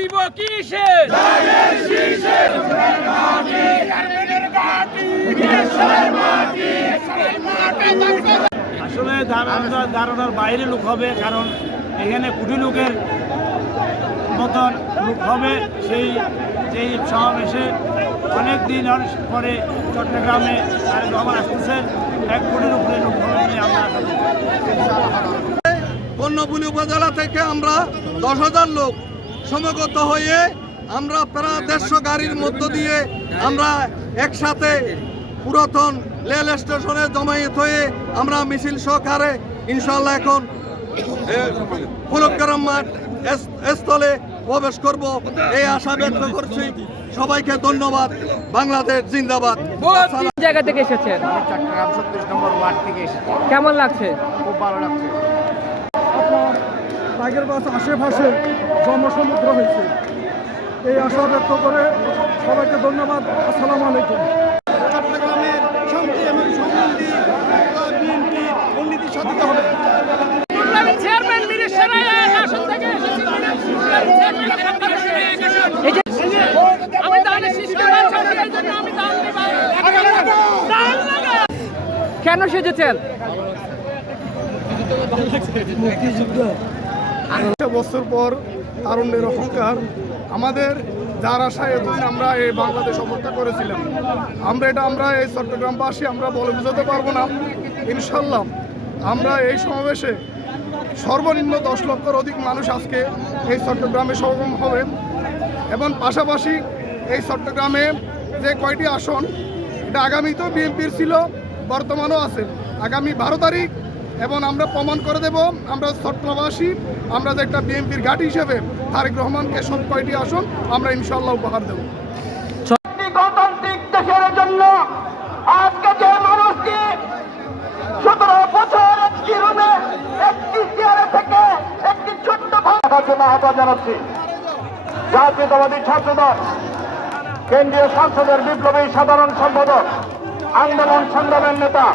দিব কিসে আসলে ধারণা ধারণার বাইরে লোক হবে কারণ এখানে কোটি লোকের মতন লোক হবে। সেই যেই সমাবেশে অনেক দিন পরে চট্টগ্রামে তারেক রহমান আসতেছেন এক কোটির উপরে লোক হবে আমরা আশা করি। উপজেলা থেকে আমরা দশ হাজার লোক সমগত হয়ে আমরা প্রায় দেড়শো গাড়ির মধ্য দিয়ে আমরা একসাথে পুরাতন রেল স্টেশনে জমায়েত হয়ে আমরা মিছিল সহকারে ইনশাল্লাহ এখন ফুলকরাম মাঠ স্থলে প্রবেশ করব। এই আশা ব্যক্ত করছি সবাইকে ধন্যবাদ। বাংলাদেশ জিন্দাবাদ। জায়গা থেকে এসেছেন? চট্টগ্রাম ছত্রিশ নম্বর ওয়ার্ড থেকে এসেছি। কেমন লাগছে? খুব ভালো লাগছে। টাইগার বাস আশেপাশে জনসমুদ্র হয়েছে। এই আশা ব্যক্ত করে সবাইকে ধন্যবাদ। আসসালামু আলাইকুম। চট্টগ্রামের শান্তি এবং সমৃদ্ধি বিএনপি দুর্নীতির সাথে হবে। চেয়ারম্যান আসন থেকে এই যে আমি দানের দান। কেন সেজেছেন? একটা বছর পর তারুণ্যের অহংকার আমাদের, যার আশায় এতদিন আমরা এই বাংলাদেশ অপেক্ষা করেছিলাম। আমরা এটা, আমরা এই চট্টগ্রামবাসী, আমরা বলে বোঝাতে পারব না। ইনশাল্লাহ আমরা এই সমাবেশে সর্বনিম্ন দশ লক্ষর অধিক মানুষ আজকে এই চট্টগ্রামে সমাগম হবেন এবং পাশাপাশি এই চট্টগ্রামে যে কয়টি আসন, এটা আগামীতেও বিএনপির ছিল, বর্তমানও আছে। আগামী বারো তারিখ এবং আমরা প্রমাণ করে দেব, আমরা চট্টগ্রামবাসী আমরা যে একটা বিএনপির ঘাট হিসেবে তারেক রহমানকে সব কয়টি আসন আমরা ইনশাল্লাহ উপহার দেবো। জন্য আজকে সতেরো একটি থেকে একটি ছোট্ট কেন্দ্রীয় সংসদের বিপ্লবী সাধারণ সম্পাদক, আন্দোলন সংগ্রামের নেতা।